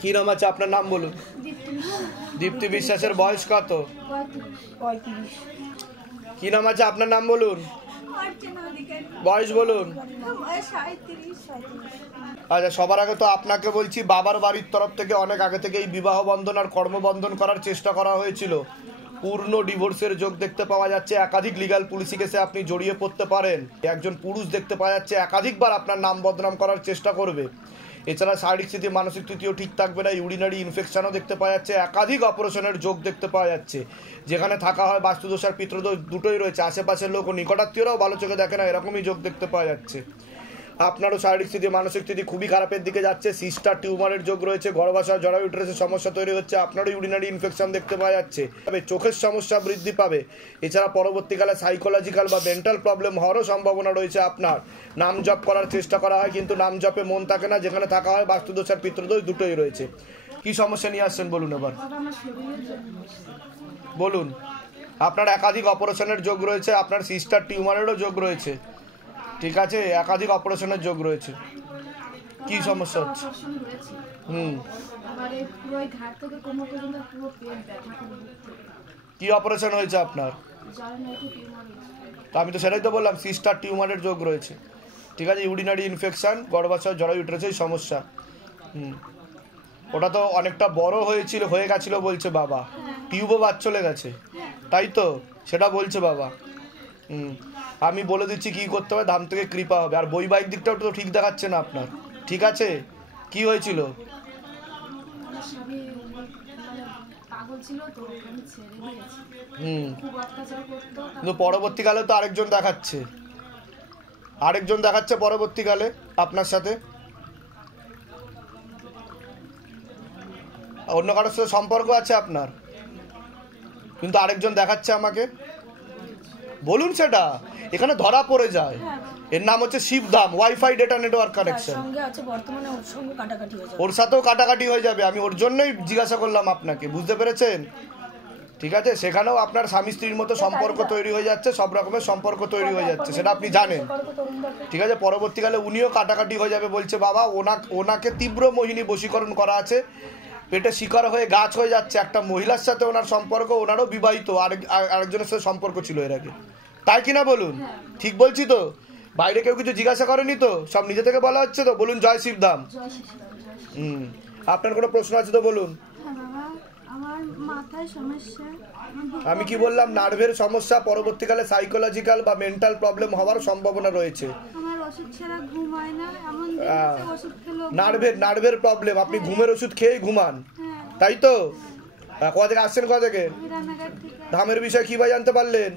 কি নাম আছে আপনার? নাম বলুন। দীপ্তি বিশ্বাসের বয়স কত? 35। কি নাম আছে আপনার? নাম বলুন। বয়স বলুন। আচ্ছা, সবার আগে তো আপনাকে বলছি, বাবার বাড়ির তরফ থেকে অনেক আগে থেকে এই বিবাহ বন্ধন আর কর্মবন্ধন করার চেষ্টা করা হয়েছিল। পূর্ণ ডিভোর্সের যোগ দেখতে পাওয়া যাচ্ছে। একাধিক লিগ্যাল পুলিশি কেসে আপনি জড়িয়ে পড়তে পারেন। একজন পুরুষ দেখতে পাওয়া যাচ্ছে একাধিকবার আপনার নাম বদনাম করার চেষ্টা করবে। এছাড়া শারীরিক স্থিতি, মানসিক স্থিতিও ঠিক থাকবে না। ইউরিনারি ইনফেকশনও দেখতে পাওয়া যাচ্ছে। একাধিক অপারেশনের যোগ দেখতে পাওয়া যাচ্ছে। যেখানে থাকা হয় বাস্তুদোষ আর পিতৃদোষ দুটোই রয়েছে। আশেপাশের লোক ও নিকটাত্মীয়রাও ভালো চোখে দেখে না, এরকমই যোগ দেখতে পাওয়া যাচ্ছে। আপনারও শারীরিক স্থিতি, মানসিক স্থিতি খুবই খারাপের দিকে যাচ্ছে। সিস্টার টিউমারের যোগ রয়েছে। গর্ভাশয়, জরায়ু, ইউটেরাসের সমস্যা তৈরি হচ্ছে। আপনারও ইউরিনারি ইনফেকশন দেখতে পাওয়া যাচ্ছে। তবে চোখের সমস্যা বৃদ্ধি পাবে। এছাড়া পরবর্তীকালে সাইকোলজিক্যাল বা মেন্টাল প্রবলেম হওয়ারও সম্ভাবনা রয়েছে। আপনার নাম জপ করার চেষ্টা করা হয়, কিন্তু নাম জপে মন থাকে না। যেখানে থাকা হয় বাস্তুদোষ আর পিতৃদোষ দুটোই রয়েছে। কি সমস্যা নিয়ে আসছেন বলুন এবার? বলুন। আপনার একাধিক অপারেশনের যোগ রয়েছে। আপনার সিস্টার টিউমারেরও যোগ রয়েছে। ঠিক আছে, একাধিক অপারেশনের যোগ রয়েছে। কি সমস্যা হচ্ছে? কি অপারেশন হয়েছে আপনার? তো আমি তো সেটাই তো বললাম, সিস্টার টিউমারের যোগ রয়েছে। ঠিক আছে, ইউরিনারি ইনফেকশন, গর্ভাশয়, জরায়ু, ইউটেরাসের সমস্যা। ওটা তো অনেকটা বড় হয়ে গেছিল বলছে বাবা। টিউবও বাদ চলে গেছে, তাই তো? সেটা বলছে বাবা। আমি বলে দিচ্ছি কি করতে হবে, ধাম থেকে কৃপা হবে। আর বৈবাহিক দিকটাও তো ঠিক দেখাচ্ছে না আপনার। ঠিক আছে, কি হয়েছিল? কিন্তু পরবর্তীকালে তো আরেকজন দেখাচ্ছে পরবর্তীকালে আপনার সাথে। অন্য কারোর সাথে সম্পর্ক আছে আপনার, কিন্তু আরেকজন দেখাচ্ছে আমাকে। বলুন সেটা, এখানে ধরা পড়ে যায়। এর নাম হচ্ছে Shivdham wifi data network connection. ওর সাথেও কাটাকাটি হয়ে যাবে। আমি ওর জন্যই জিজ্ঞাসা করলাম আপনাকে, বুঝতে পেরেছেন? ঠিক আছে, সেখানেও আপনার স্বামী স্ত্রীর মতো সম্পর্ক তৈরি হয়ে যাচ্ছে, সব রকমের সম্পর্ক তৈরি হয়ে যাচ্ছে, সেটা আপনি জানেন। ঠিক আছে, পরবর্তীকালে উনিও কাটাকাটি হয়ে যাবে বলছে বাবা। ওনাকে তীব্র মোহিনী বশীকরণ করা আছে। পেটে শিকার হয়ে গাছ হয়ে যাচ্ছে। একটা মহিলার সাথে ওনার সম্পর্ক, ওনারও বিবাহিত, আরেকজনের সাথে সম্পর্ক ছিল এর আগে, তাই কিনা বলুন? ঠিক বলছি তো? বাইরে কেউ কিছু জিজ্ঞাসা করেনি তো? সব নিজে থেকে বলা হচ্ছে তো? বলুন জয় শিবধাম। আপনার কোনো প্রশ্ন আছে তো বলুন। আমি কি বললাম? নার্ভের সমস্যা, পরবর্তীকালে সাইকোলজিক্যাল বা মেন্টাল প্রবলেম হওয়ার সম্ভাবনা রয়েছে। নার্ভের প্রবলেম, আপনি ঘুমের ওষুধ খেয়েই ঘুমান, তাই তো? কোথা থেকে আসছেন? কোথা থেকে? ধামের বিষয়ে কি ভাই জানতে পারলেন?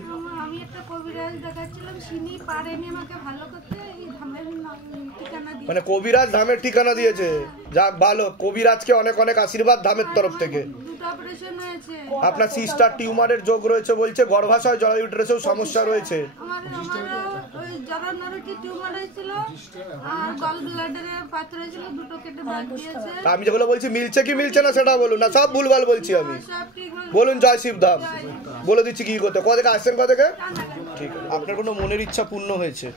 মানে কবিরাজ ধামের ঠিকানা দিয়েছে। যাক ভালো, কবিরাজকে অনেক অনেক আশীর্বাদ ধামের তরফ থেকে। আপনার সিস্টার টিউমারের যোগ রয়েছে বলছে। গর্ভাশয়, জরায়ু, ইউটেরাসেও সমস্যা রয়েছে। আমি যেগুলো বলছি মিলছে কি মিলছে না সেটা বলুন, না সব ভুলভাল বলছি আমি? বলুন জয় শিবধাম। বলে দিচ্ছি কি করতে। কোথা থেকে আসছেন? কোথা থেকে? ঠিক আছে, আপনার কোনো মনের ইচ্ছা পূর্ণ হয়েছে?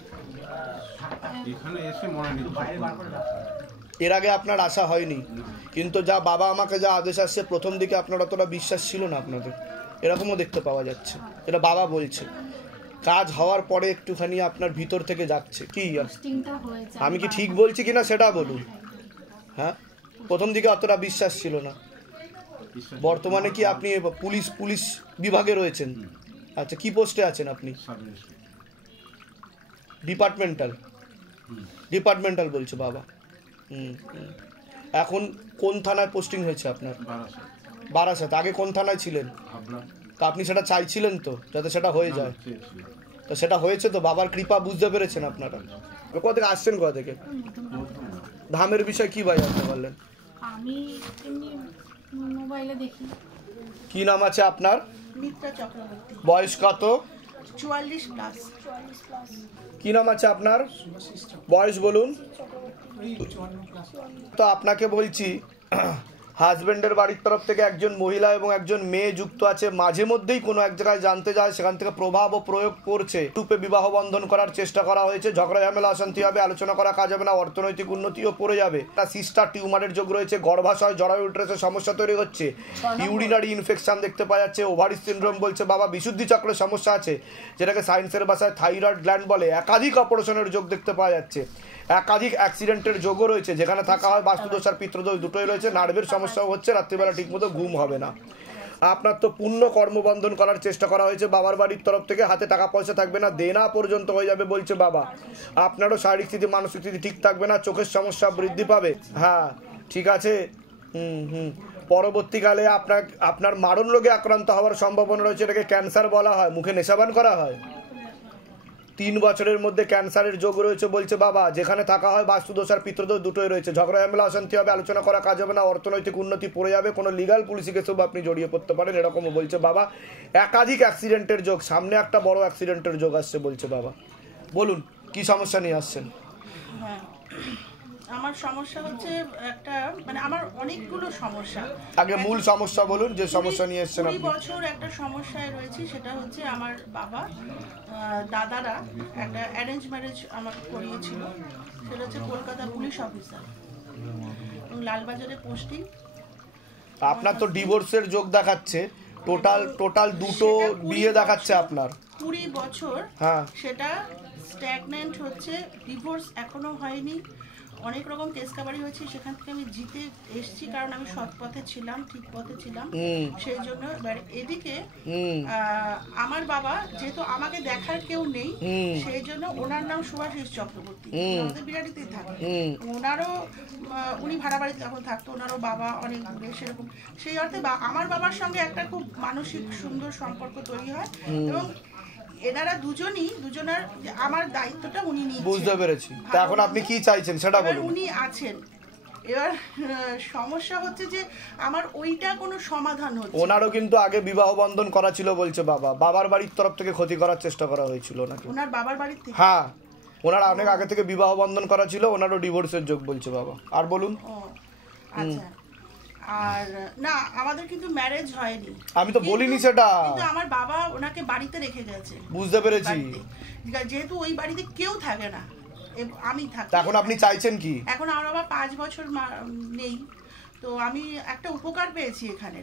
এর আগে আপনার আশা হয়নি, কিন্তু যা বাবা আমাকে যা আদেশ আসছে, প্রথম দিকে আপনার অতটা বিশ্বাস ছিল না আপনাদের, এরকমও দেখতে পাওয়া যাচ্ছে। এটা বাবা বলছে। কাজ হওয়ার পরে একটুখানি আপনার ভিতর থেকে যাচ্ছে। কি আমি কি ঠিক বলছি কিনা সেটা বলুন। হ্যাঁ, প্রথম দিকে অতটা বিশ্বাস ছিল না। বর্তমানে কি আপনি পুলিশ বিভাগে রয়েছেন? আচ্ছা, কি পোস্টে আছেন আপনি? ডিপার্টমেন্টাল বলছে বাবা। এখন কোন থানায় পোস্টিং হয়েছে আপনার? বারাসাত। আগে কোন থানায় ছিলেন? তা আপনি সেটা চাইছিলেন তো, যাতে সেটা হয়ে যায়? তো সেটা হয়েছে তো, বাবার কৃপা বুঝতে পেরেছেন আপনারা। কোথা থেকে আসছেন? কোথা থেকে? ধামের বিষয় কি ভাই জানতে পারলেন? আমি এমনি মোবাইলে দেখি। কি নাম আছে আপনার? মিত্রা চক্রবর্তী। বয়স কত? 44 প্লাস। কি নাম আছে আপনার? বয়স বলুন। তো আপনাকে বলছি, হাজবেন্ডের বাড়ির তরফ থেকে একজন মহিলা এবং একজন মেয়ে যুক্ত আছে, মাঝে মধ্যেই কোনো এক জায়গায় জানতে যায়, সেখান থেকে প্রভাব ও প্রয়োগ করছে, রূপে বিবাহ বন্ধন করার চেষ্টা করা হয়েছে, ঝগড়া ঝামেলা অশান্তি হবে, আলোচনা করা কাজ হবে না, অর্থনৈতিক উন্নতিও পড়ে যাবে, একটা সিস্টার টিউমারের যোগ রয়েছে, গর্ভাশয় জরায়ু ইউটেরাসের সমস্যা তৈরি হচ্ছে, ইউরিনারি ইনফেকশন দেখতে পাওয়া যাচ্ছে, ওভারি সিনড্রোম বলছে বাবা, বিশুদ্ধি চক্রের সমস্যা আছে যেটাকে সায়েন্সের ভাষায় থাইরয়েড গ্ল্যান্ড বলে, একাধিক অপারেশনের যোগ দেখতে পাওয়া যাচ্ছে, একাধিক অ্যাক্সিডেন্টের যোগও রয়েছে, যেখানে থাকা হয় বাস্তুদোষ আর পিতৃদোষ দুটোই রয়েছে, নার্ভের সমস্যাও হচ্ছে, রাত্রিবেলা ঠিকমতো ঘুম হবে না। আপনার তো পূর্ণ কর্মবন্ধন করার চেষ্টা করা হয়েছে বাবার বাড়ির তরফ থেকে, হাতে টাকা পয়সা থাকবে না, দেনা পর্যন্ত হয়ে যাবে বলছে বাবা। আপনারও শারীরিক স্থিতি মানসিক স্থিতি ঠিক থাকবে না, চোখের সমস্যা বৃদ্ধি পাবে। হ্যাঁ ঠিক আছে। পরবর্তীকালে আপনার মারণ রোগে আক্রান্ত হওয়ার সম্ভাবনা রয়েছে, এটাকে ক্যান্সার বলা হয়, মুখে নেশাবান করা হয়। 3 বছরের মধ্যে ক্যান্সারের যোগ রয়েছে বলছে বাবা, যেখানে থাকা হয় বাস্তুদোষ আর পিতৃদোষ দুটোই রয়েছে, ঝগড়া ঝামেলা অশান্তি হবে, আলোচনা করা কাজ হবে না, অর্থনৈতিক উন্নতি পড়ে যাবে, কোনো লিগাল পুলিশি কেসেও আপনি জড়িয়ে পড়তে পারেন, এরকমও বলছে বাবা। একাধিক অ্যাক্সিডেন্টের যোগ, সামনে একটা বড় অ্যাক্সিডেন্টের যোগ আসছে বলছে বাবা। বলুন কি সমস্যা নিয়ে আসছেন? হ্যাঁ, আমার সমস্যা হচ্ছে একটা, মানে আমার অনেকগুলো সমস্যা। আগে মূল সমস্যা বলুন, যে সমস্যা নিয়ে এসেছেন 20 আপনি। বছর একটা সমস্যায় রয়েছি, সেটা হচ্ছে আমার বাবা দাদারা একটা অ্যারেঞ্জ ম্যারেজ আমার করিয়েছিল, সেটা হচ্ছে কলকাতা পুলিশ অফিসার এবং লালবাজারে পোস্টিং। আপনার তো ডিভোর্সের যোগ দেখাচ্ছে, টোটাল দুটো বিয়ে দেখাচ্ছে আপনার 20 বছর। হ্যাঁ, সেটা স্ট্যাগনেন্ট হচ্ছে, ডিভোর্স এখনো হয়নি, অনেক রকম কেস কাবারি হয়েছে, সেখান থেকে আমি জিতে এসেছি, কারণ আমি সৎ পথে ছিলাম, ঠিক পথে ছিলাম, সেই জন্য। এবার এদিকে আমার বাবা যেহেতু আমাকে দেখার কেউ নেই, সেই জন্য ওনার নাম সুভাষিস চক্রবর্তী, আমাদের বিরাটিতেই থাকে, ওনারও উনি ভাড়া বাড়িতে যখন থাকতো, ওনারও বাবা অনেক দূরে, সেরকম সেই অর্থে আমার বাবার সঙ্গে একটা খুব মানসিক সুন্দর সম্পর্ক তৈরি হয়, এবং এনারা দুজনের আমার দায়িত্বটা উনি নিয়েছেন। বুঝতে পেরেছি। তা এখন আপনি কি চাইছেন সেটা বলুন। উনি আছেন, এবার সমস্যা হচ্ছে যে আমার ওইটা কোনো সমাধান হচ্ছে। ওনারও কিন্তু আগে বিবাহ বন্ধন করা ছিল বলছে বাবা, বাবার বাড়ির তরফ থেকে ক্ষতি করার চেষ্টা করা হয়েছিল নাকি? ওনার বাবার বাড়ির থেকে? হ্যাঁ, ওনার অনেক আগে থেকে বিবাহ বন্ধন করা ছিল, ওনারও ডিভোর্সের যোগ বলছে বাবা। আর বলুন। আচ্ছা, আর না আমাদের কিন্তু ম্যারেজ হয়নি, আমি তো বলিনি সেটা, কিন্তু আমার বাবা ওনাকে বাড়িতে রেখে গেছে। বুঝতে পেরেছি। যেহেতু ওই বাড়িতে কেউ থাকে না, আমি থাকি। এখন আপনি চাইছেন কি? এখন আমার বাবা 5 বছর নেই, তো আমি একটা উপকার পেয়েছি এখানে,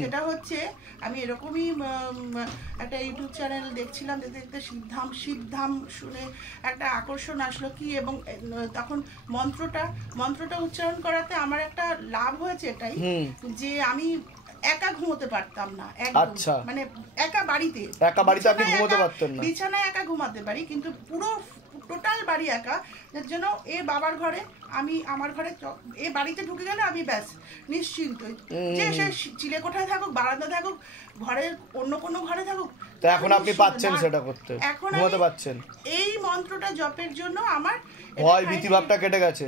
সেটা হচ্ছে আমি এরকমই একটা ইউটিউব চ্যানেল দেখছিলাম, দেখতে শিবধাম শুনে একটা আকর্ষণ আসলো কি, এবং তখন মন্ত্রটা উচ্চারণ করাতে আমার একটা লাভ হয়েছে এটাই, যে আমি একা ঘুমোতে পারতাম না একদম। মানে একা বাড়িতে আপনি ঘুমোতে পারতেন না, বিছানায় একা ঘুমাতে পারি, কিন্তু পুরো টোটাল বাড়ি একা, যার জন্য এ বাবার ঘরে, আমি আমার ঘরে, এ বাড়িতে ঢুকে গেলে আমি ব্যাস নিশ্চিন্ত, যে সে চিলে কোঠায় থাকুক, বারান্দা থাকুক, ঘরে অন্য কোনো ঘরে থাকুক। তো এখন আপনি পাচ্ছেন সেটা করতে, ঘুমাতে পাচ্ছেন। এই মন্ত্রটা জপের জন্য আমার ভয় ভীতি ভাবটা কেটে গেছে,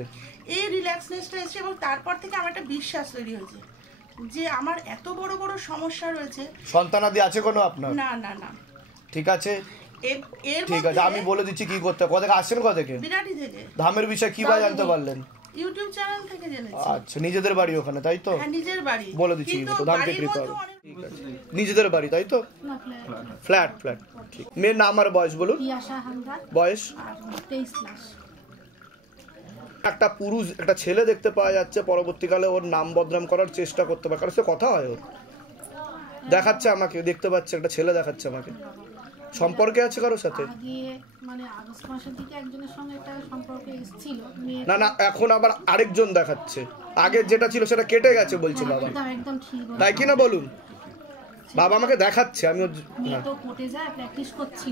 এই রিল্যাক্সনেসটা এসেছে, এবং তারপর থেকে আমার একটা বিশ্বাস তৈরি হয়েছে যে আমার এত বড় বড় সমস্যা রয়েছে। সন্তানাদি আছে কোনো আপনার? না না না। ঠিক আছে, ঠিক আছে, আমি বলে দিচ্ছি কি করতে। কোথা থেকে আসছেন? কোথা থেকে? বিরাটি থেকে। ধামের বিষয় কিভাবে জানতে পারলেন? ইউটিউব চ্যানেল থেকে জেনেছি। আচ্ছা, নিজেদের বাড়ি ওখানে তাই তো? হ্যাঁ, নিজের বাড়ি। বলে দিচ্ছি তো, ধামকে কৃপা। নিজেদের বাড়ি তাই তো? ফ্ল্যাট। ঠিক। মেয়ের নাম আর বয়স বলুন। বয়স 23+। একটা পুরুষ, একটা ছেলে দেখতে পাওয়া যাচ্ছে, পরবর্তীকালে ওর নাম বদনাম করার চেষ্টা করতে পারে, কারণ সে কথা হয়, ওর দেখাচ্ছে আমাকে, দেখতে পাচ্ছে একটা ছেলে দেখাচ্ছে আমাকে। সম্পর্কে আছে কারোর সাথে? মানে আগস্ট মাসের দিকে একজনের সঙ্গে একটা সম্পর্কে ছিল। না, এখন আবার আরেকজন দেখাচ্ছে। আগে যেটা ছিল সেটা কেটে গেছে বলছে বাবা, একদম ঠিক তাই কি না বলুন? বাবা আমাকে দেখাচ্ছে, আমি তো কোর্টে যায় প্র্যাকটিস করছি।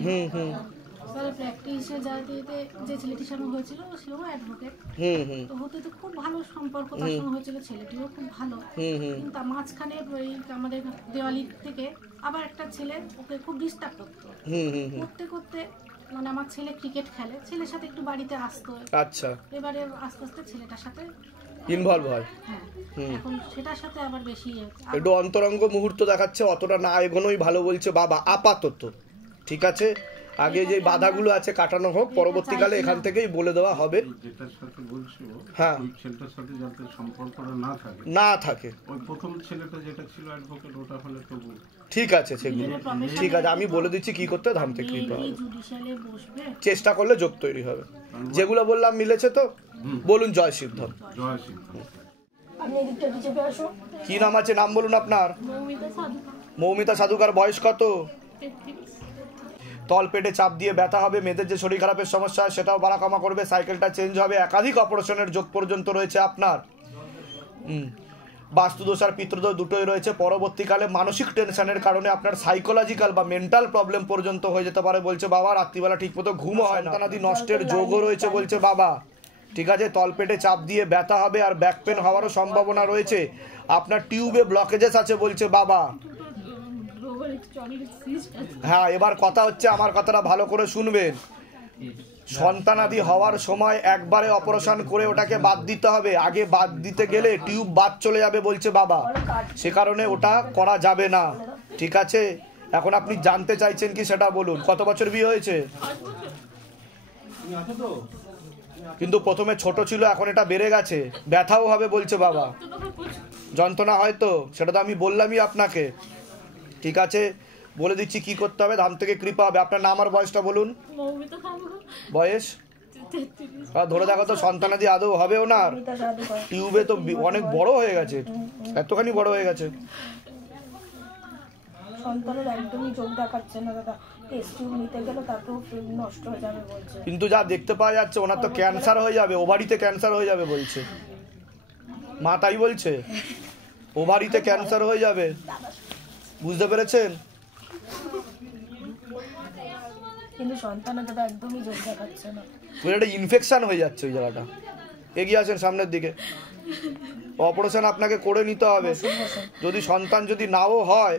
প্র্যাকটিসে যাতে যে ছেলেটির সঙ্গে হয়েছিল সেও অ্যাডভোকেট, তো হতে তো খুব ভালো সম্পর্ক তার সঙ্গে হয়েছিল, ছেলেটিও খুব ভালো, কিন্তু মাঝখানে ওই আমাদের দেওয়ালির থেকে আবার একটা ছেলে ওকে খুব ডিস্টার্ব করতে করতে, মানে আমার ছেলে ক্রিকেট খেলে, ছেলের সাথে একটু বাড়িতে আসতো। আচ্ছা, এবারে আস্তে আস্তে ছেলেটার সাথে ইনভলভ হয়। এখন সেটার সাথে আবার বেশি একটু অন্তরঙ্গ মুহূর্ত দেখাচ্ছে, অতটা না এগোনোই ভালো বলছে বাবা আপাতত। ঠিক আছে, আগে যে বাধাগুলো আছে কাটানো হোক, পরবর্তীকালে এখান থেকেই বলে দেওয়া হবে। যেটার সাথে বলছো, হ্যাঁ, ওই ছেলেটার সাথে যাতে সম্পর্কটা না থাকে, ওই প্রথম ছেলেটা যেটা ছিল অ্যাডভোকেট, ওটা হলে তবু ঠিক আছে, সেগুলো ঠিক আছে, আমি বলে দিচ্ছি কি করতে ধাম থেকে নিতে হবে। জুডিশিয়ালে বসবে, চেষ্টা করলে যোগ তৈরি হবে। যেগুলো বললাম মিলেছে তো? বলুন জয় শিবধন। জয় সিং। আপনি এদিকটা বিজেপি আসুন। কি নাম আছে? নাম বলুন আপনার। মৌমিতা সাধুকার। বয়স কত? তল পেটে চাপ দিয়ে ব্যথা হবে, মেয়েদের যে শরীর খারাপের সমস্যা সেটাও বাড়া কমা করবে, সাইকেলটা চেঞ্জ হবে, একাধিক অপারেশনের যোগ পর্যন্ত রয়েছে আপনার। বাস্তুদোষ আর পিতৃদোষ দুটোই রয়েছে। পরবর্তীকালে মানসিক টেনশনের কারণে আপনার সাইকোলজিক্যাল বা মেন্টাল প্রবলেম পর্যন্ত হয়ে যেতে পারে বলছে বাবা। রাত্রিবেলা ঠিকমতো ঘুমও হয় না, সন্তানাদি নষ্টের যোগও রয়েছে বলছে বাবা। ঠিক আছে, তলপেটে চাপ দিয়ে ব্যথা হবে আর ব্যাক পেন হওয়ারও সম্ভাবনা রয়েছে। আপনার টিউবে ব্লকেজেস আছে বলছে বাবা। হ্যাঁ, এবার কথা হচ্ছে, আমার কথাটা ভালো করে শুনবেন। সন্তানাদি হওয়ার সময় একবারে অপারেশন করে ওটাকে বাদ দিতে হবে। আগে বাদ দিতে গেলে টিউব বাদ চলে যাবে বলছে বাবা, সে কারণে ওটা করা যাবে না। ঠিক আছে, এখন আপনি জানতে চাইছেন কি সেটা বলুন। কত বছর বিয়ে হয়েছে? কিন্তু প্রথমে ছোট ছিল, এখন এটা বেড়ে গেছে, ব্যথাও হবে বলছে বাবা। যন্ত্রণা হয়তো, সেটা তো আমি বললামই আপনাকে। ঠিক আছে, বলে দিচ্ছি কি করতে হবে, ধাম থেকে কৃপা হবে। আপনার নাম আর বয়সটা বলুন। বয়স ধরে দেখো তো, সন্তানাদি আদৌ হবেও না। টিউবে তো অনেক বড় হয়ে গেছে, এতখানি বড় হয়ে গেছে। সন্তানের একদমই যোগ দেখাচ্ছে না দাদা, টেস্ট টিউব নিতে গেলে তারপর নষ্ট হয়ে যাবে বলছে। কিন্তু যা দেখতে পাওয়া যাচ্ছে ওনার তো ক্যান্সার হয়ে যাবে, ওভারিতে ক্যান্সার হয়ে যাবে বলছে মা, তাই বলছে ওভারিতে ক্যান্সার হয়ে যাবে, বুঝতে পেরেছেন? কিন্তু সন্তানের দাদা একদমই যোগ দেখাচ্ছে না, একটা ইনফেকশন হয়ে যাচ্ছে ওই জায়গাটা। এগিয়ে আসেন সামনের দিকে। অপারেশন আপনাকে করে নিতে হবে। যদি সন্তান যদি নাও হয়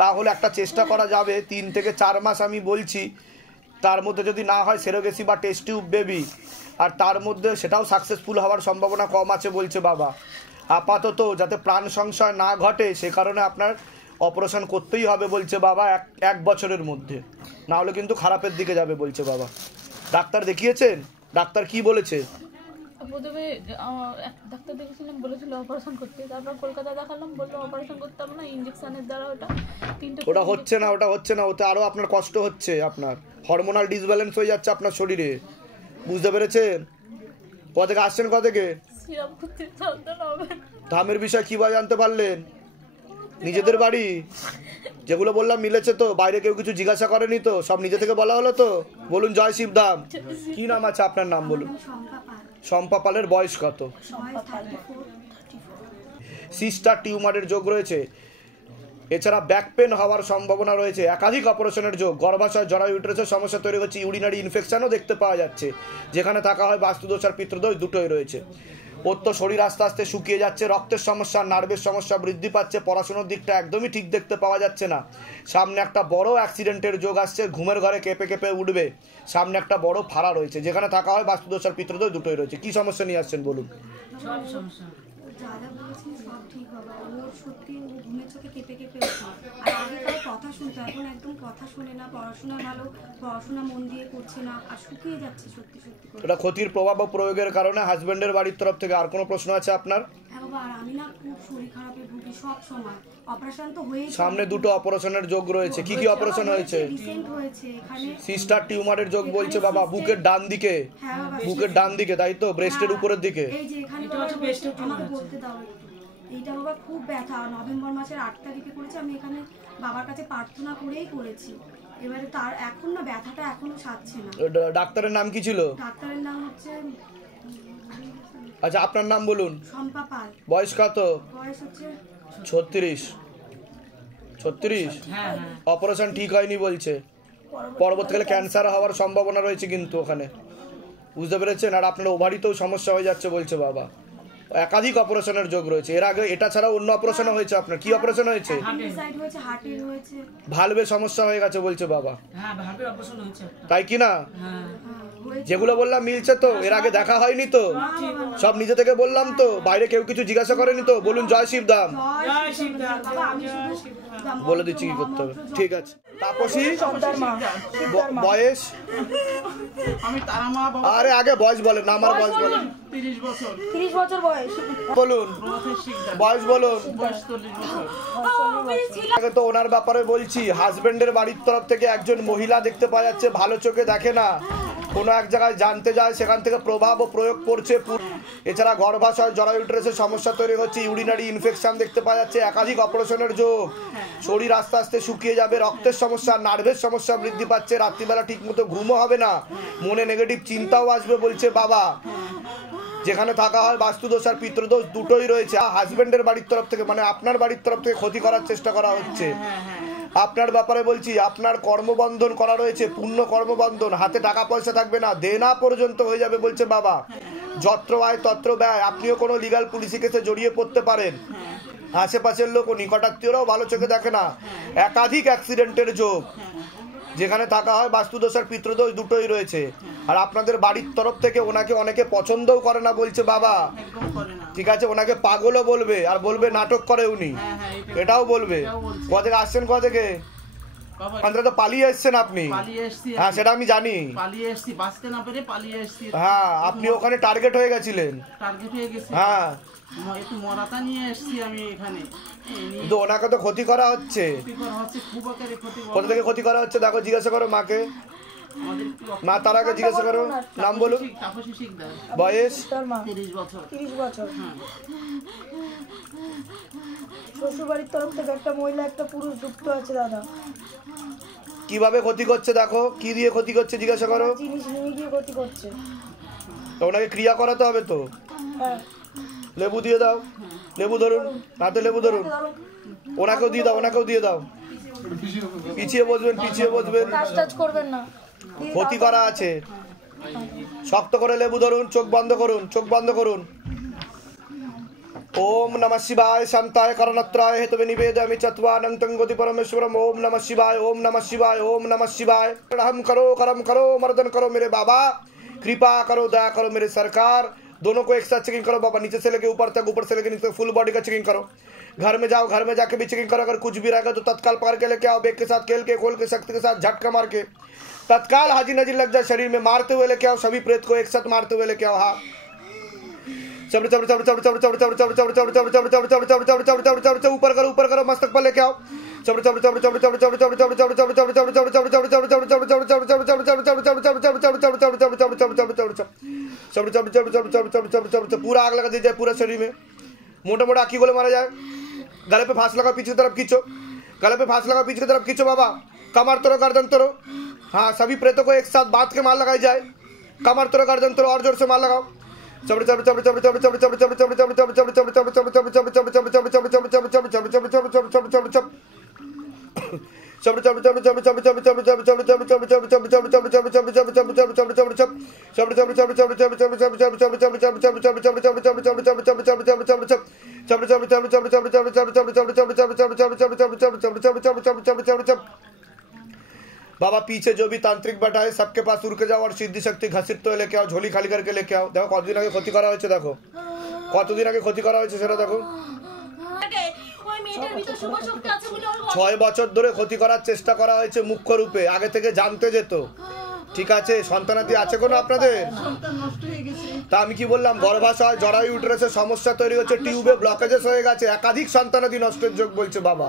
তাহলে একটা চেষ্টা করা যাবে, 3 থেকে 4 মাস আমি বলছি, তার মধ্যে যদি না হয় সেরোগেসি বা টেস্ট টিউব বেবি, আর তার মধ্যে সেটাও সাকসেসফুল হওয়ার সম্ভাবনা কম আছে বলছে বাবা। আপাতত যাতে প্রাণ সংশয় না ঘটে সে কারণে আপনার অপারেশন করতেই হবে বলছে বাবা, 1 বছরের মধ্যে, না হলে কিন্তু খারাপের দিকে যাবে বলছে বাবা। ডাক্তার দেখিয়েছেন? ডাক্তার কি বলেছে? প্রথমে ডাক্তার দেখেছিলাম, বলেছিল অপারেশন করতে, তারপর কলকাতা দেখালাম, বললো অপারেশন করতে হবে না, ইঞ্জেকশনের দ্বারা ওটা হচ্ছে না, ওটা হচ্ছে না, ওতে আরো আপনার কষ্ট হচ্ছে, আপনার হরমোনাল ডিসব্যালেন্স হয়ে যাচ্ছে আপনার শরীরে, বুঝতে পেরেছেন? কোথা থেকে আসছেন? কোথা থেকে? ধামের বিষয় কি বা জানতে পারলেন? নিজেদের বাড়ি যেগুলো বললাম মিলেছে তো? বাইরে কেউ কিছু জিজ্ঞাসা করেনি তো? সব নিজে থেকে বলা হলো তো? বলুন জয় শিবধাম। কি নাম আছে আপনার? নাম বলুন। শম্পা পালের। বয়স কত? সিস্টার টিউমারের যোগ রয়েছে, এছাড়া ব্যাক পেন হওয়ার সম্ভাবনা রয়েছে, একাধিক অপারেশনের যোগ, গর্ভাশয় জরায়ু ইউটেরাসের সমস্যা তৈরি হচ্ছে, ইউরিনারি ইনফেকশনও দেখতে পাওয়া যাচ্ছে। যেখানে থাকা হয় বাস্তুদোষ আর পিতৃদোষ দুটোই রয়েছে। ওর তো শরীর আস্তে আস্তে শুকিয়ে যাচ্ছে, রক্তের সমস্যা, নার্ভের সমস্যা বৃদ্ধি পাচ্ছে, পড়াশোনার দিকটা একদমই ঠিক দেখতে পাওয়া যাচ্ছে না। সামনে একটা বড় অ্যাক্সিডেন্টের যোগ আসছে, ঘুমের ঘরে কেঁপে কেঁপে উঠবে, সামনে একটা বড় ফাড়া রয়েছে, যেখানে থাকা হয় বাস্তুদোষ আর পিতৃদোষ দুটোই রয়েছে। কি সমস্যা নিয়ে আসছেন বলুন? যা যা বলেছেন সব ঠিক হবে। ওর সত্যি ও ঘুমের চোখে কেঁপে কেঁপে ওঠে, আর আগে তার কথা শুনতো, এখন একদম কথা শুনে না, পড়াশোনা ভালো, পড়াশোনা মন দিয়ে করছে না, আর শুকিয়ে যাচ্ছে সত্যি সত্যি করে। এটা ক্ষতির প্রভাব ও প্রয়োগের কারণে হাজবেন্ডের বাড়ির তরফ থেকে। আর কোনো প্রশ্ন আছে আপনার? হ্যাঁ বাবা, আর আমি না খুব শরীর খারাপে ভুগি সব সময়। অপারেশন তো হয়েছে, সামনে 2টো অপারেশনের যোগ রয়েছে। কি কি অপারেশন হয়েছে? রিসেন্ট হয়েছে এখানে সিস্টার টিউমারের যোগ বলছে বাবা, বুকের ডান দিকে। হ্যাঁ বাবা, বুকের ডান দিকে, তাই তো? ব্রেস্টের উপরের দিকে। এই যে এখানে আমাকে বলতে দাও একটু। এইটা বাবা খুব ব্যথা, নভেম্বর মাসের 8 তারিখে করেছি আমি, এখানে বাবার কাছে প্রার্থনা করেই করেছি। এবারে তার এখন না ব্যথাটা এখনো সারছে না। ডাক্তারের নাম কি ছিল? ডাক্তারের নাম হচ্ছে, আচ্ছা আপনার নাম বলুন। শম্পা পাল। বয়স কত? বয়স হচ্ছে 36। অপারেশন ঠিক হয়নি বলছে, পরবর্তীকালে ক্যান্সার হওয়ার সম্ভাবনা রয়েছে কিন্তু ওখানে, বুঝতে পেরেছেন? আর আপনার ওভারিতেও সমস্যা হয়ে যাচ্ছে বলছে বাবা, একাধিক অপারেশনের যোগ রয়েছে। এর আগে এটা ছাড়া অন্য অপারেশন হয়েছে আপনার? কি অপারেশন হয়েছে? অ্যাপেন্ডিসাইট হয়েছে, হার্টের হয়েছে, ভালভে সমস্যা হয়ে গেছে বলছে বাবা, তাই কি না? যেগুলো বললাম মিলছে তো? এর আগে দেখা হয়নি তো? সব নিজে থেকে বললাম তো? বাইরে কেউ কিছু জিজ্ঞাসা করেনি তো? বলুন জয় শিবধাম। বাবা আমি শুধু বলে দিচ্ছি কি করতে হবে। ঠিক আছে। তাপসী সর্দার মা, সর্দার মা। বয়স? আমি তারা মা বাবা আরে আগে বয়স বলেন না, আমার বয়স বলেন। 30 বছর 30 বছর বয়স। বলুন প্রভাতের শিকদার বয়স বলুন। বয়স 40 বছর। আগে তো ওনার ব্যাপারে বলছি, হাজবেন্ডের বাড়ির তরফ থেকে একজন মহিলা দেখতে পাওয়া যাচ্ছে, ভালো চোখে দেখে না, কোনো এক জায়গায় জানতে যায়, সেখান থেকে প্রভাব ও প্রয়োগ করছে। এছাড়া গর্ভাশয় জরায়ুটের সমস্যা তৈরি হচ্ছে, ইউরিনারি ইনফেকশন দেখতে পাওয়া যাচ্ছে, একাধিক অপারেশনের যোগ, শরীর আস্তে আস্তে শুকিয়ে যাবে, রক্তের সমস্যা, নার্ভের সমস্যা বৃদ্ধি পাচ্ছে, রাত্রিবেলা ঠিক মতো ঘুমও হবে না, মনে নেগেটিভ চিন্তাও আসবে বলছে বাবা। যেখানে থাকা হয় বাস্তুদোষ আর পিতৃদোষ দুটোই রয়েছে। হাজবেন্ডের বাড়ির তরফ থেকে, মানে আপনার বাড়ির তরফ থেকে ক্ষতি করার চেষ্টা করা হচ্ছে। আপনার ব্যাপারে বলছি, আপনার কর্মবন্ধন করা রয়েছে, পূর্ণ কর্মবন্ধন, হাতে টাকা পয়সা থাকবে না, দেনা পর্যন্ত হয়ে যাবে বলছে বাবা। যত্র আয় তত্র ব্যয়, আপনিও কোনো লিগাল পুলিশি কেসে জড়িয়ে পড়তে পারেন। আশেপাশের লোক ও নিকটাত্মীয়রাও ভালো চোখে দেখে না, একাধিক অ্যাক্সিডেন্টের যোগ, যেখানে থাকা হয় বাস্তুদোষ আর পিতৃদোষ দুটোই রয়েছে। আর আপনাদের বাড়ির তরফ থেকে ওনাকে অনেকে পছন্দও করে না বলছে বাবা। একদম করে না। ঠিক আছে, ওনাকে পাগলও বলবে, আর বলবে নাটক করে উনি, এটাও বলবে। কোথা আসছেন, কোথা থেকে? বাবা আপনারা তো পালিয়ে এসছেন আপনি। পালিয়ে এসেছি হ্যাঁ সেটা আমি জানি। পালিয়ে এসেছি, বাঁচতে না পেরে পালিয়ে এসেছি। হ্যাঁ আপনি ওখানে টার্গেট হয়ে গেছিলেন। টার্গেট হয়ে গেছি। হ্যাঁ একটু মরাতা নিয়ে এসেছি আমি এখানে। কিন্তু ওনাকে তো ক্ষতি করা হচ্ছে। ক্ষতি করা হচ্ছে, খুব আকারে ক্ষতি করা কোথা থেকে ক্ষতি করা হচ্ছে দেখো, জিজ্ঞাসা করো মাকে। আমাদের একটু মা তার আগে জিজ্ঞাসা করো, নাম বলুন, তাপসী শিকদার, বয়স? সর্দার মা, 30 বছর। 30 বছর। হ্যাঁ। শ্বশুর বাড়ির তরফ থেকে একটা মহিলা একটা পুরুষ যুক্ত আছে দাদা। কিভাবে ক্ষতি করছে দেখো, কি দিয়ে ক্ষতি করছে জিজ্ঞাসা করো। জিনিস নিয়ে গিয়ে ক্ষতি করছে। তো ওনাকে ক্রিয়া করাতে হবে তো। হ্যাঁ লেবু দিয়ে দাও, লেবু ধরুন, হাতে লেবু ধরুন, ওনাকেও দিয়ে দাও, ওনাকেও দিয়ে দাও। পিছিয়ে বসবেন, পিছিয়ে বসবেন, কাজ টাজ করবেন না, ক্ষতি করা আছে। শক্ত করে লেবু ধরুন, চোখ বন্ধ করুন, চোখ বন্ধ করুন। ওম নমঃ শিবায় শান্তায় করণত্রায় হেতবে নিবেদয়ামি চত্বানন্तं গতি परमेश्वरम। ओम नमः शिवाय, ओम नमः शिवाय, ओम नमः शिवाय। रहम करो, करम करो, मर्दन करो मेरे बाबा, कृपा करो, दया करो मेरे सरकार। दोनों को एक साथ चेकिंग करो बाबा, नीचे से लेके ऊपर तक, ऊपर से लेके नीचे तक, फुल बॉडी का चेकिंग करो। घर में जाओ, घर में जाके भी चेकिंग करो, अगर कुछ भी रहेगा तो तत्काल पकड़ के लेके आओ, बेग के साथ खेल के, खोल के, शक्ति के साथ झटका मार के तत्काल हाजी नजी लग जाए शरीर में, मारते हुए लेके आओ, सभी प्रेत को एक साथ मारते हुए लेके आओ। हाँ ऊपर करो, ऊपर करो, मस्तक पर लेके आओ। पूरा आग लगा दी जाए पूरा शरीर में, मोटा मोटा आँखी गोले मारा जाए, गले पे फांस लगाओ, पीछे की तरफ खींचो, गले पे फांस लगाओ, पीछे की तरफ खींचो बाबा, कमर तोड़ो, गर्दन तोड़ो। हाँ सभी प्रेतों को एक साथ बांध के मार लगाई जाए, कमर तोड़ो, गर्दन तोड़ो, और जोर से मार लगाओ। बाबा पीछे जो भी तांत्रिक बैठा है सबके पास उड़ के जाओ और सिद्धि शक्ति घसीट तो लेके आओ, झोली खाली करके लेके आओ। देखो কতদিন আগে ক্ষতি করা হয়েছে, দেখো কতদিন আগে ক্ষতি করা হয়েছে সেটা দেখো। 6 বছর ধরে ক্ষতি করার চেষ্টা করা হয়েছে মুখ্য রূপে, আগে থেকে জানতে যেত। ঠিক আছে, সন্তানাদি আছে কোনো আপনাদের? সন্তান নষ্ট হয়ে গেছে। তা আমি কি বললাম, গর্ভাশয় জরায়ু ইউটেরাসের সমস্যা তৈরি হচ্ছে, টিউবে ব্লকেজেস হয়ে গেছে, একাধিক সন্তানাদি নষ্টের যোগ বলছে বাবা।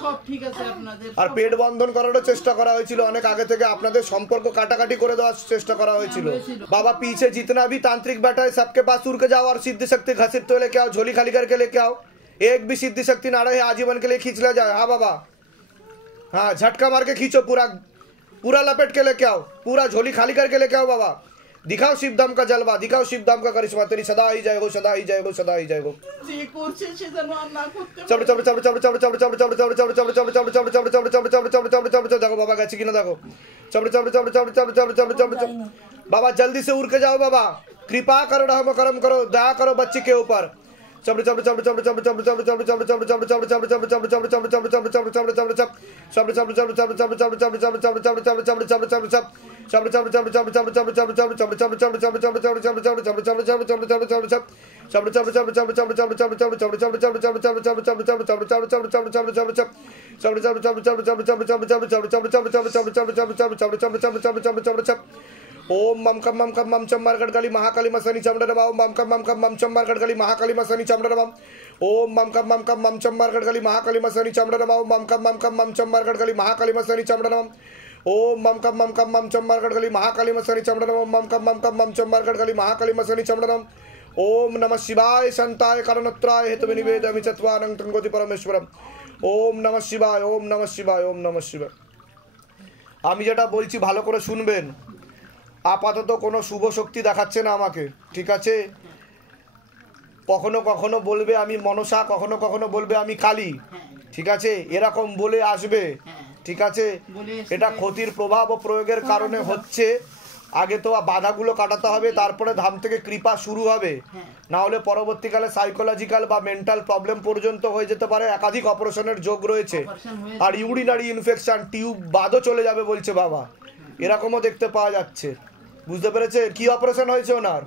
সব ঠিক আছে আপনাদের। আর পেট বন্ধন করারও চেষ্টা করা হয়েছিল অনেক আগে থেকে, আপনাদের সম্পর্ক কাটাকাটি করে দেওয়ার চেষ্টা করা হয়েছিল बाबा। पीछे जितना भी तांत्रिक बैठा है सबके पास उड़ के जाओ और सिद्धि शक्ति घसीट तो लेके आओ, झोली खाली करके लेके आओ। एक भी सिद्धि शक्ति ना रहे, आजीवन के लिए खींच लिया जाए। हाँ बाबा, हाँ झटका मार के खींचो, पूरा पूरा लपेट के लेके आओ, पूरा झोली खाली करके लेके आओ बाबा। दिखाओ शिवधाम का जलवा, दिखाओ शिवधाम का करिश्मा, तेरी सदा ही जाएगो, सदा ही जाएगो, सदा ही जाएगो। देखो बाबा गए कि ना, देखो बाबा जल्दी से उड़ के जाओ बाबा, कृपा करो, रहम करम करो, दया करो बच्ची के ऊपर। ओम मम कम मम चम्मार गड़गली महाकाली मसनी चमड़ा नमः ओम मम कम मम चम्मार गड़गली महाकाली मसनी चमड़ा नमः ओम मम कम मम चम्मार गड़गली महाकाली मसनी चमड़ा नमः ओम मम कम मम चम्मार गड़गली महाकाली मसनी चमड़ा नमः ओम मम कम मम चम्मार गड़गली महाकाली मसनी चमड़ा नमः मम कम मम चम्मार गड़गली महाकाली मसनी चमड़ा नमः ओम नमः शिवाय शांताय करणत्राय हेतु निवेदयामि चत्वारं तंगोति परमेश्वरम ओम नमः शिवाय ओम नमः शिवाय ओम नमः शिवाय। আমি যেটা বলছি ভালো করে শুনবেন। আপাতত কোনো শুভ শক্তি দেখাচ্ছে না আমাকে, ঠিক আছে? কখনো কখনো বলবে আমি মনসা, কখনো কখনো বলবে আমি কালী, ঠিক আছে? এরকম বলে আসবে, ঠিক আছে? এটা ক্ষতির প্রভাব ও প্রয়োগের কারণে হচ্ছে। আগে তো বাধাগুলো কাটাতে হবে, তারপরে ধাম থেকে কৃপা শুরু হবে, না হলে পরবর্তীকালে সাইকোলজিক্যাল বা মেন্টাল প্রবলেম পর্যন্ত হয়ে যেতে পারে। একাধিক অপারেশনের যোগ রয়েছে, আর ইউরিনারি ইনফেকশন টিউব বাদও চলে যাবে বলছে বাবা, এরকমও দেখতে পাওয়া যাচ্ছে। বুঝতে পেরেছেন কি অপারেশন হয়েছে ওনার?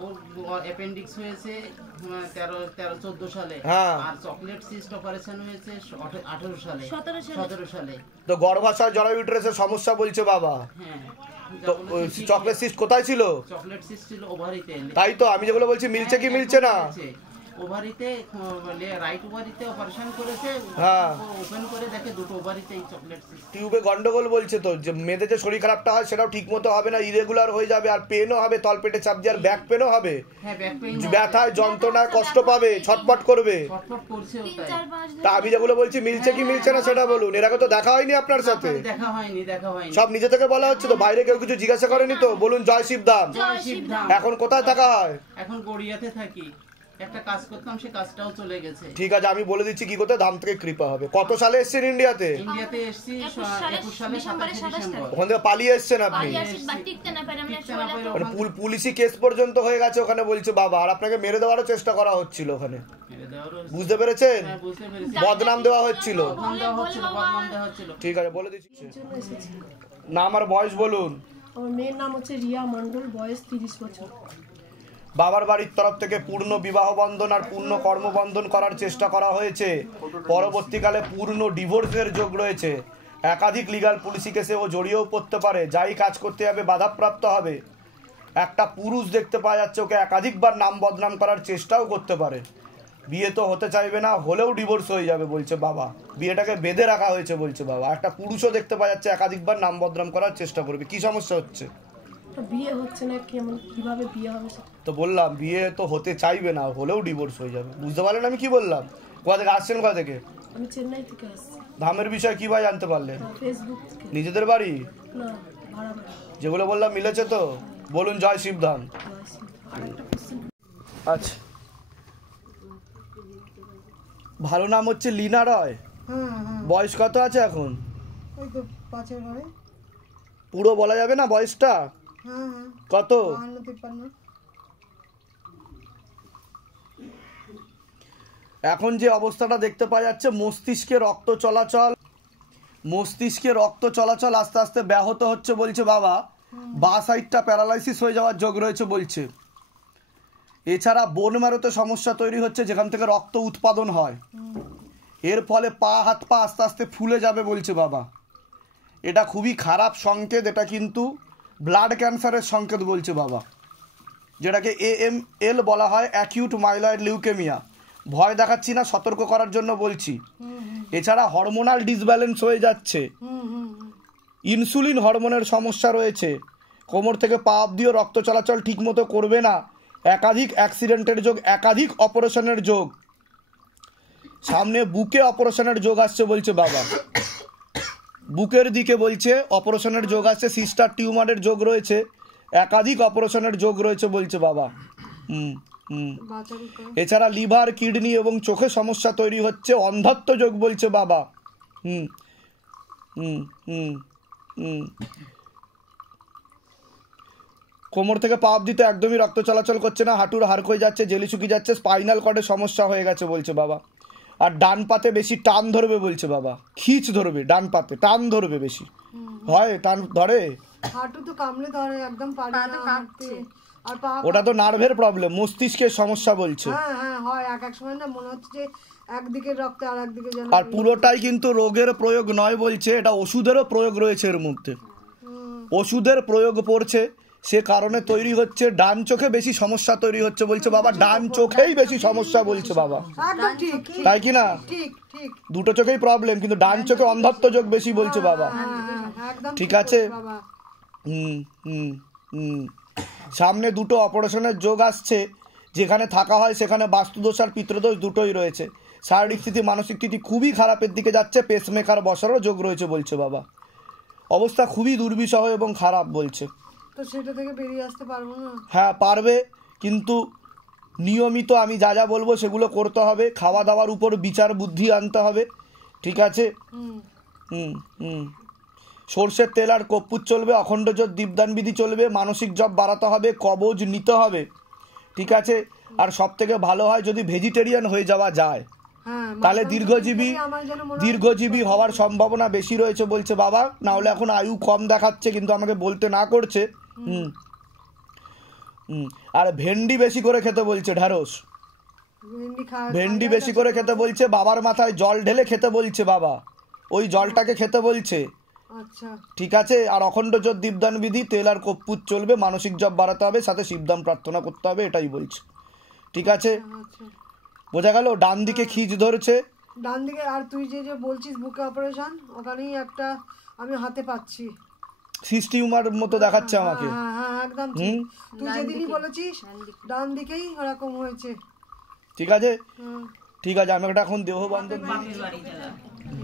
অ্যাপেন্ডিক্স হয়েছে 13-14 সালে, হ্যাঁ, আর চকলেট সিস্ট অপারেশন হয়েছে 17 সালে। তো গর্ভাশয় জরায়ু ইউটেরাসের সমস্যা বলছে বাবা। হ্যাঁ, তো চকলেট সিস্ট কোথায় ছিল? চকলেট সিস্ট ছিল ওভারিতে। তাই তো আমি যেগুলো বলছি মিলছে কি মিলছে না? ওভারিতে রাইট ওভারিতে অপারেশন করেছে, হ্যাঁ, ওপেন করে দেখে দুটো ওভারিতেই চকলেট সিস্ট। টিউবে গন্ডগোল বলছে তো, যে মেয়েদের যে শরীর খারাপটা হয় সেটাও ঠিক মতো হবে না, ইরেগুলার হয়ে যাবে, আর পেনও হবে, তলপেটে চাপ দিয়ে, আর ব্যাক পেনও হবে। হ্যাঁ, ব্যাক পেইন, ব্যথায় যন্ত্রণায় কষ্ট পাবে, ছটফট করবে। ছটফট করছে ওটাই। তা আমি যেগুলো বলছি মিলছে কি মিলছে না সেটা বলুন। এর আগে তো দেখা হয়নি আপনার সাথে? দেখা হয়নি। সব নিজে থেকে বলা হচ্ছে তো, বাইরে কেউ কিছু জিজ্ঞাসা করেনি তো? বলুন জয় শিবধাম। এখন কোথায় থাকা হয়? এখন গড়িয়াতে থাকি। একটা কাজ করতাম, সে কাজটাও চলে গেছে। ঠিক আছে, আমি বলে দিচ্ছি কি করতে ধাম থেকে কৃপা হবে। কত সালে এসেছেন ইন্ডিয়াতে? ইন্ডিয়াতে এসেছি 21 সালে 27 ডিসেম্বর। ওখান থেকে পালিয়ে এসেছেন আপনি? পুলিশি কেস পর্যন্ত হয়ে গেছে ওখানে বলছে বাবা, আর আপনাকে মেরে দেওয়ারও চেষ্টা করা হচ্ছিল ওখানে, বুঝতে পেরেছেন? বদনাম দেওয়া হচ্ছিল। ঠিক আছে, বলে দিচ্ছি নাম আর বয়স বলুন। আমার মেয়ের নাম হচ্ছে রিয়া মণ্ডল, বয়স 30 বছর। বাবার বাড়ির তরফ থেকে পূর্ণ বিবাহ বন্ধন আর পূর্ণ কর্মবন্ধন করার চেষ্টা করা হয়েছে। পরবর্তীকালে পূর্ণ ডিভোর্সের যোগ রয়েছে। একাধিক লিগাল পুলিশি কেসে ও জড়িয়েও পড়তে পারে। যাই কাজ করতে যাবে বাধাপ্রাপ্ত হবে। একটা পুরুষ দেখতে পাওয়া যাচ্ছে, ওকে একাধিকবার নাম বদনাম করার চেষ্টাও করতে পারে। বিয়ে তো হতে চাইবে না, হলেও ডিভোর্স হয়ে যাবে বলছে বাবা। বিয়েটাকে বেঁধে রাখা হয়েছে বলছে বাবা। একটা পুরুষও দেখতে পাওয়া যাচ্ছে একাধিকবার নাম বদনাম করার চেষ্টা করবে। কি সমস্যা হচ্ছে? বিয়ে হচ্ছে না, কিভাবে বিয়ে হবে? তো বললাম বিয়ে তো হতে চাইবে না, হলেও ডিভোর্স হয়ে যাবে। বুঝতে পারলেন আমি কি বললাম? কোথা থেকে আসছেন? কোথা থেকে? আমি চেন্নাই থেকে আসছি। ধামের বিষয় কিভাবে জানতে পারলেন? ফেসবুক থেকে। নিজেদের বাড়ি? না, ভাড়া বাড়ি। যেগুলো বললাম মিলেছে তো? বলুন জয় শিবধাম। আচ্ছা, ভালো নাম হচ্ছে লীনা রয়। বয়স কত আছে এখন? ওই তো 5 ঘরে। পুরো বলা যাবে না বয়সটা? কত? 52-53। এখন যে অবস্থাটা দেখতে পাওয়া যাচ্ছে, মস্তিষ্কে রক্ত চলাচল আস্তে আস্তে ব্যাহত হচ্ছে বলছে বাবা। বাঁ সাইডটা প্যারালাইসিস হয়ে যাওয়ার যোগ রয়েছে বলছে। এছাড়া বোন ম্যারোতে সমস্যা তৈরি হচ্ছে, যেখান থেকে রক্ত উৎপাদন হয়। এর ফলে হাত পা আস্তে আস্তে ফুলে যাবে বলছে বাবা। এটা খুবই খারাপ সংকেত। এটা কিন্তু ব্লাড ক্যান্সারের সংকেত বলছে বাবা, যেটাকে AML বলা হয়, অ্যাকিউট মাইলয়েড লিউকেমিয়া। ভয় দেখাচ্ছি না, সতর্ক করার জন্য বলছি। এছাড়া হরমোনাল ডিসব্যালেন্স হয়ে যাচ্ছে, ইনসুলিন হরমোনের সমস্যা রয়েছে। কোমর থেকে পা অবধিও রক্ত চলাচল ঠিকমতো করবে না। একাধিক অ্যাক্সিডেন্টের যোগ, একাধিক অপারেশনের যোগ। সামনে বুকে অপারেশনের যোগ আসছে বলছে বাবা। বুকের দিকে বলছে অপারেশনের যোগ আসছে। সিস্টার টিউমারের যোগ রয়েছে, একাধিক অপারেশনের যোগ রয়েছে বলছে বাবা। এছাড়া লিভার, কিডনি এবং চোখে সমস্যা তৈরি হচ্ছে। অন্ধত্ব যোগ বলছে বাবা। কোমর থেকে পা অবধি তো একদমই রক্ত চলাচল করছে না, হাঁটুর হাড় ক্ষয়ে যাচ্ছে, জেলি শুকিয়ে যাচ্ছে, স্পাইনাল কর্ডে সমস্যা হয়ে গেছে বলছে বাবা। আর ডান পাতে বেশি টান ধরবে বলছে বাবা, খিচ ধরবে ডান পাতে, টান ধরবে বেশি। হয় টান ধরে? হাঁটু তো কামড়ে ধরে, একদম পারি না হাঁটতে। আর পা, ওটা তো নার্ভের প্রবলেম, মস্তিষ্কের সমস্যা বলছে। হ্যাঁ হ্যাঁ হয়, এক এক সময় না মনে হচ্ছে যে একদিকে রক্তে আর একদিকে যেন। আর পুরোটাই কিন্তু রোগের প্রয়োগ নয় বলছে, এটা ওষুধেরও প্রয়োগ রয়েছে এর মধ্যে, ওষুধের প্রয়োগ পড়ছে, সে কারণে তৈরি হচ্ছে ডান চোখে বেশি সমস্যা তৈরি হচ্ছে বলছে বাবা, ডান চোখেই বেশি সমস্যা বলছে বাবা, একদম ঠিক, তাই কি না? ঠিক ঠিক, দুটো চোখেই প্রবলেম, কিন্তু ডান চোখে অন্ধত্ব যোগ বেশি বলছে বাবা। একদম ঠিক আছে। বাবা। হুম হুম হুম সামনে দুটো অপারেশনের যোগ আসছে, যেখানে থাকা হয় সেখানে বাস্তুদোষ আর পিতৃদোষ দুটোই রয়েছে। শারীরিক স্থিতি মানসিক স্থিতি খুবই খারাপের দিকে যাচ্ছে, পেসমেকার বসারও যোগ রয়েছে বলছে বাবা, অবস্থা খুবই দুর্বিষহ এবং খারাপ বলছে। তো সেটা থেকে বেরিয়ে আসতে পারবো না? হ্যাঁ পারবে, কিন্তু নিয়মিত আমি যা যা বলবো সেগুলো করতে হবে, খাওয়া দাওয়ার উপর বিচার বুদ্ধি আনতে হবে, ঠিক আছে? হুম হুম সর্ষের তেল আর কর্পূর চলবে, অখণ্ড জপ দীপদান বিধি চলবে, মানসিক জপ বাড়াতে হবে, কবজ নিতে হবে, ঠিক আছে? আর সব থেকে ভালো হয় যদি ভেজিটেরিয়ান হয়ে যাওয়া যায়, তাহলে দীর্ঘজীবী হওয়ার সম্ভাবনা বেশি রয়েছে বলছে বাবা। না হলে এখন আয়ু কম দেখাচ্ছে, কিন্তু আমাকে বলতে না করছে। আর ভেন্ডি বেশি করে খেতে বলছে, ঢ্যাঁড়স ভেন্ডি বেশি করে খেতে বলছে, বাবার মাথায় জল ঢেলে খেতে বলছে বাবা, ওই জলটাকে খেতে বলছে, আচ্ছা ঠিক আছে? আর অখণ্ড জপ দীপদান বিধি, তেল আর কর্পূর চলবে, মানসিক জপ বাড়াতে হবে, সাথে শিবদান প্রার্থনা করতে হবে, এটাই বলছে, ঠিক আছে? বোঝা গেল? ডান দিকে খিচ ধরেছে, ডান দিকে। আর তুই যে যে বলছিস বুকে অপারেশন, ওখানেই একটা আমি হাতে পাচ্ছি, সিস্ট টিউমার মতো দেখাচ্ছে আমাকে। হ্যাঁ হ্যাঁ একদম ঠিক, তুই যেদিনই বলেছিস ডান দিকেই ওরকম হয়েছে, ঠিক আছে? ঠিক আছে, আমি একটা এখন দেহ বন্ধন।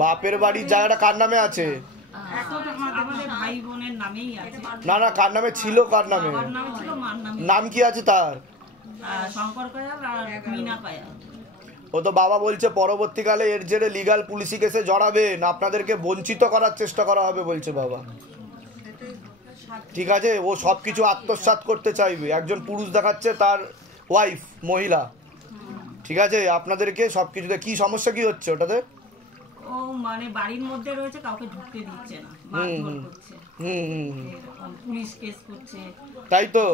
বাপের বাড়ির জায়গাটা কার নামে আছে? ভাই বোনের নামেই আছে। না না, কার নামে ছিল? কার নামে? নাম কি আছে তার? শঙ্কর কয়াল আর মিনা কয়াল। ও তো বাবা বলছে পরবর্তীকালে এর জেরে লিগাল পুলিশি কেসে জড়াবেন, আপনাদেরকে বঞ্চিত করার চেষ্টা করা হবে বলছে বাবা, ঠিক আছে? ও সবকিছু আত্মসাৎ করতে চাইবে, একজন পুরুষ দেখাচ্ছে তার ওয়াইফ মহিলা, ঠিক আছে? আপনাদেরকে সবকিছুতে কি সমস্যা কি হচ্ছে ওটাতে? ও মানে বাড়ির মধ্যে রয়েছে, কাউকে ঢুকতে দিচ্ছে না, মারধর করছে, পুলিশ কেস করছে, তাই তো?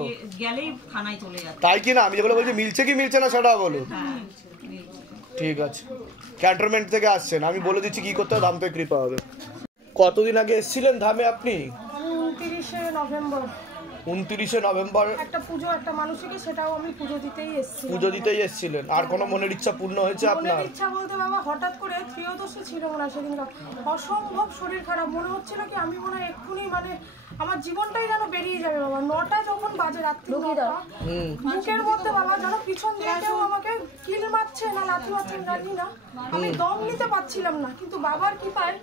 গেলেই থানায় চলে যাচ্ছে, তাই কি না? আমি যেগুলো বলছি মিলছে কি মিলছে না সেটা বলো। ঠিক আছে, ক্যান্টনমেন্ট থেকে আসছেন, আমি বলে দিচ্ছি কি করতে হবে, ধাম থেকে কৃপা হবে। কতদিন আগে এসেছিলেন ধামে আপনি? 29শে নভেম্বর। 29শে নভেম্বর একটা পুজো, একটা মানুষকে, সেটাও আমি পুজো দিতেই এসেছি। পুজো দিতেই এসেছিলেন? আর কোনো মনের ইচ্ছা পূর্ণ হয়েছে আপনার? মনের ইচ্ছা বলতে বাবা, হঠাৎ করে ত্রয়োদশী ছিল না সেদিন, অসম্ভব শরীর খারাপ, মনে হচ্ছিল কি আমি মনে হয় এক্ষুনি মানে আমার জীবনটাই যেন বেরিয়ে যাবে বাবা। 9টা যখন বাজে রাত্রি, বুকের মধ্যে বাবা যেন পিছন দিয়ে কেউ আমাকে কিল মারছে না লাথি মারছে জানি না, আমি দম নিতে পারছিলাম না। কিন্তু বাবার কৃপায়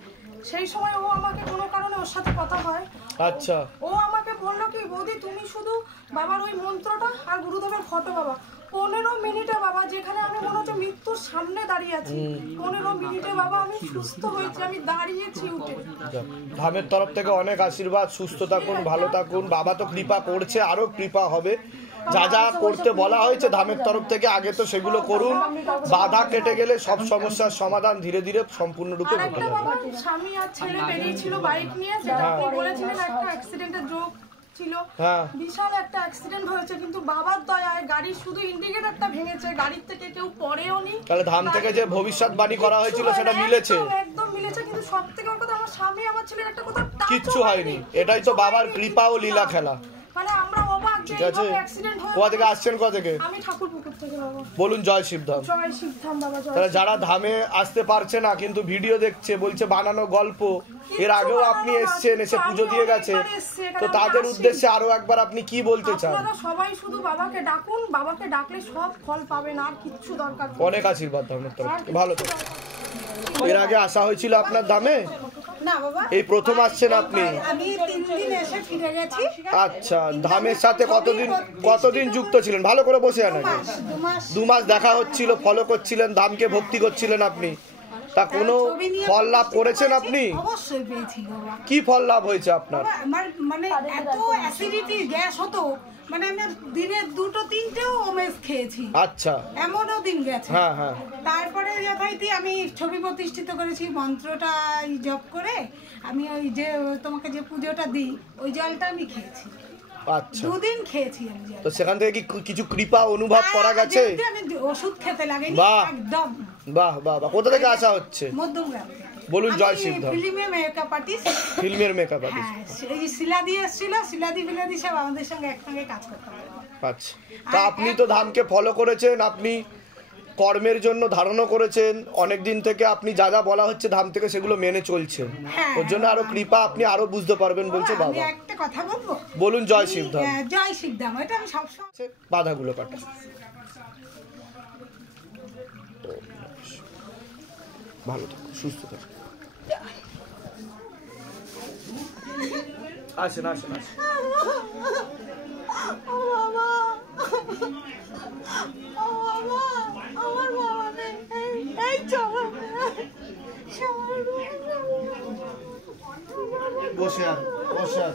সেই সময় ও আমাকে কোনো কারণে ওর সাথে কথা হয়, আচ্ছা, ও আমাকে বললো কি বৌদি তুমি শুধু বাবার ওই মন্ত্রটা আর গুরুদেবের ফটো বাবা, 15 মিনিটে বাবা, যেখানে আমি মনে হচ্ছে মৃত্যুর সামনে দাঁড়িয়ে আছি, 15 মিনিটে বাবা আমি সুস্থ হয়েছি, আমি দাঁড়িয়েছি উঠে। ধামের তরফ থেকে অনেক আশীর্বাদ, সুস্থ থাকুন, ভালো থাকুন, বাবা তো কৃপা করছে, আরো কৃপা হবে। যা যা করতে বলা হয়েছে ধামের তরফ থেকে আগে তো সেগুলো করুন, বাধা কেটে গেলে সব সমস্যার সমাধান ধীরে ধীরে সম্পূর্ণরূপে ঘটে আরেকটা বাবা, স্বামী আর ছেলে বেরিয়েছিল বাইক নিয়ে, যেটা আপনি বলেছিলেন একটা অ্যাক্সিডেন্টের যোগ ছিল, বিশাল একটা অ্যাক্সিডেন্ট হয়েছে, কিন্তু বাবার দয়ায় গাড়ির শুধু ইন্ডিকেটরটা ভেঙেছে, গাড়ির থেকে কেউ পড়েও নি। তাহলে ধাম থেকে যে ভবিষ্যৎবাণী করা হয়েছিল সেটা মিলেছে? একদম মিলেছে, কিন্তু সবথেকে বড় কথা আমার স্বামী আমার ছেলের একটা কথা কিচ্ছু হয়নি, এটাই তো বাবার কৃপা ও লীলা খেলা। মানে আমরা অবাক যে এইভাবে অ্যাক্সিডেন্ট হয়ে। কোথা থেকে আসছেন? কোথা থেকে? আমি ঠাকুরপুকুর থেকে বাবা। বলুন জয় শিবধাম। জয় শিবধাম বাবা, জয়। তাহলে যারা ধামে আসতে পারছে না কিন্তু ভিডিও দেখছে, বলছে বানানো গল্প, এর আগেও আপনি এসেছেন, এসে পুজো দিয়ে গেছেন, তো তাদের উদ্দেশ্যে আরো একবার আপনি কি বলতে চান? আপনারা সবাই শুধু বাবাকে ডাকুন, বাবাকে ডাকলে সব ফল পাবেন, আর কিচ্ছু দরকার নেই। অনেক আশীর্বাদ ধামের তরফ থেকে, ভালো তো। এর আগে আসা হয়েছিল আপনার ধামে? না বাবা, এই প্রথম আসছেন আপনি? আমি 3 দিন এসে ফিরে গেছি। আচ্ছা, ধামের সাথে কতদিন যুক্ত ছিলেন? ভালো করে বসে আন আগে। 2 মাস দেখা হচ্ছিল, ফলো করছিলেন, ধামকে ভক্তি করছিলেন আপনি, তা কোনো ফল লাভ করেছেন আপনি? অবশ্যই পেয়েছি বাবা। কি ফল লাভ হয়েছে আপনার? আমার মানে এত অ্যাসিডিটি গ্যাস হতো, মানে আমি দিনে 2-3টেও ওমেস খেয়েছি। আচ্ছা, এমনও দিন গেছে। হ্যাঁ হ্যাঁ। তারপরে যথারীতি আমি ছবি প্রতিষ্ঠিত করেছি মন্ত্রটা জপ করে। আমি ওই যে তোমাকে যে পুজোটা দিই ওই জলটা আমি খেয়েছি। আচ্ছা, 2 দিন খেয়েছি আমি জল। তো সেখান থেকে কি কিছু কৃপা অনুভব করা গেছে? আমি ওষুধ খেতে লাগেনি বাহ। একদম। বাহ বাহ বাহ। কোথা থেকে আসা হচ্ছে? মধ্যমগ্রাম। বলুন জয় শিবধাম। ফিল্মে মেকআপ আর্টিস্ট। ফিল্মের মেকআপ আর্টিস্ট। হ্যাঁ, এই শিলাদি এসেছিল, শিলাদি সব আমাদের সঙ্গে একসঙ্গে কাজ করতে হবে। আচ্ছা, তা আপনি তো ধামকে ফলো করেছেন, আপনি কর্মের জন্য ধারণও করেছেন, অনেক দিন থেকে আপনি যা যা বলা হচ্ছে ধাম থেকে সেগুলো মেনে চলছেন, ওর জন্য আরো কৃপা আপনি আরো বুঝতে পারবেন বলছে আমি বাবা। একটা কথা বলবো? বলুন জয় শিবধাম। জয় শিবধাম, এটা আমি সবসময় বাধাগুলো কাটা। ভালো থাকুন, সুস্থ থাকুন। আসেন আসেন আসেন। বসে আর বসে আর